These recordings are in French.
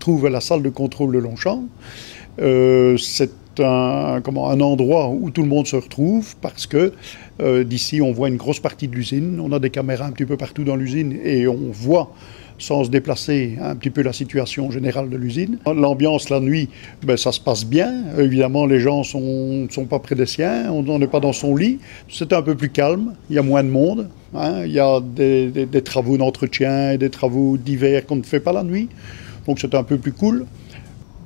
trouve à la salle de contrôle de Longchamp. C'est un endroit où tout le monde se retrouve parce que d'ici on voit une grosse partie de l'usine, on a des caméras un petit peu partout dans l'usine et on voit sans se déplacer un petit peu la situation générale de l'usine. L'ambiance la nuit, ben, ça se passe bien. Évidemment, les gens ne sont pas près des siens, on n'est pas dans son lit. C'est un peu plus calme, il y a moins de monde. Hein. Il y a des travaux d'entretien et des travaux divers qu'on ne fait pas la nuit. Donc c'est un peu plus cool.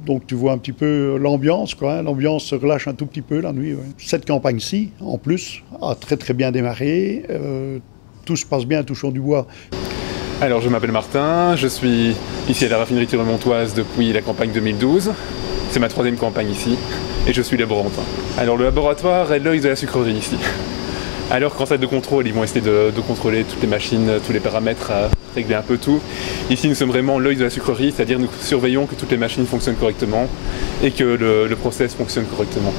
Donc tu vois un petit peu l'ambiance, quoi. L'ambiance se relâche un tout petit peu la nuit. Ouais. Cette campagne-ci, en plus, a très très bien démarré. Tout se passe bien, touchons du bois. Alors je m'appelle Martin, je suis ici à la raffinerie Turemontoise depuis la campagne 2012. C'est ma 3e campagne ici et je suis laborantin. Alors le laboratoire est l'œil de la sucrerie ici. Alors qu'en salle de contrôle, ils vont essayer de contrôler toutes les machines, tous les paramètres, régler un peu tout. Ici nous sommes vraiment l'œil de la sucrerie, c'est-à-dire nous surveillons que toutes les machines fonctionnent correctement et que le process fonctionne correctement.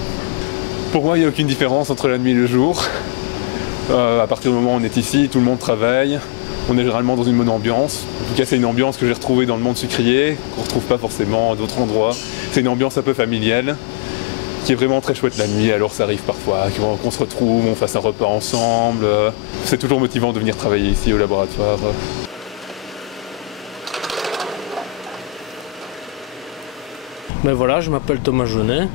Pour moi il n'y a aucune différence entre la nuit et le jour. À partir du moment où on est ici, tout le monde travaille. On est généralement dans une bonne ambiance. En tout cas, c'est une ambiance que j'ai retrouvée dans le monde sucrier, qu'on ne retrouve pas forcément à d'autres endroits. C'est une ambiance un peu familiale, qui est vraiment très chouette la nuit. Alors ça arrive parfois qu'on se retrouve, on fasse un repas ensemble. C'est toujours motivant de venir travailler ici au laboratoire. Ben voilà, je m'appelle Thomas Jaunet.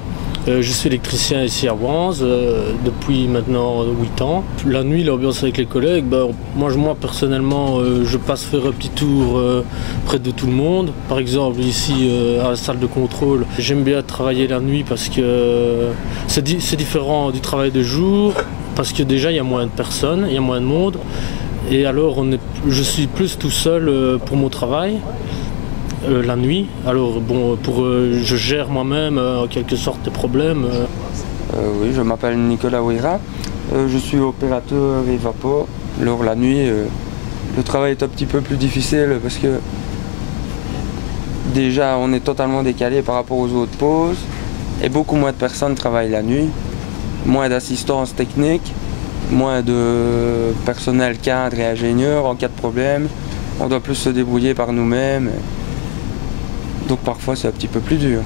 Je suis électricien ici à Wanze depuis maintenant 8 ans. La nuit, l'ambiance avec les collègues, moi personnellement, je passe faire un petit tour près de tout le monde. Par exemple, ici à la salle de contrôle, j'aime bien travailler la nuit parce que c'est différent du travail de jour, parce que déjà il y a moins de personnes, il y a moins de monde. Et alors je suis plus tout seul pour mon travail. La nuit, alors bon, je gère moi-même en quelque sorte des problèmes. Oui, je m'appelle Nicolas Ouira, je suis opérateur Evapo. Alors la nuit, le travail est un petit peu plus difficile parce que déjà on est totalement décalé par rapport aux autres pauses et beaucoup moins de personnes travaillent la nuit, moins d'assistance technique, moins de personnel cadre et ingénieur en cas de problème. On doit plus se débrouiller par nous-mêmes. Donc parfois c'est un petit peu plus dur.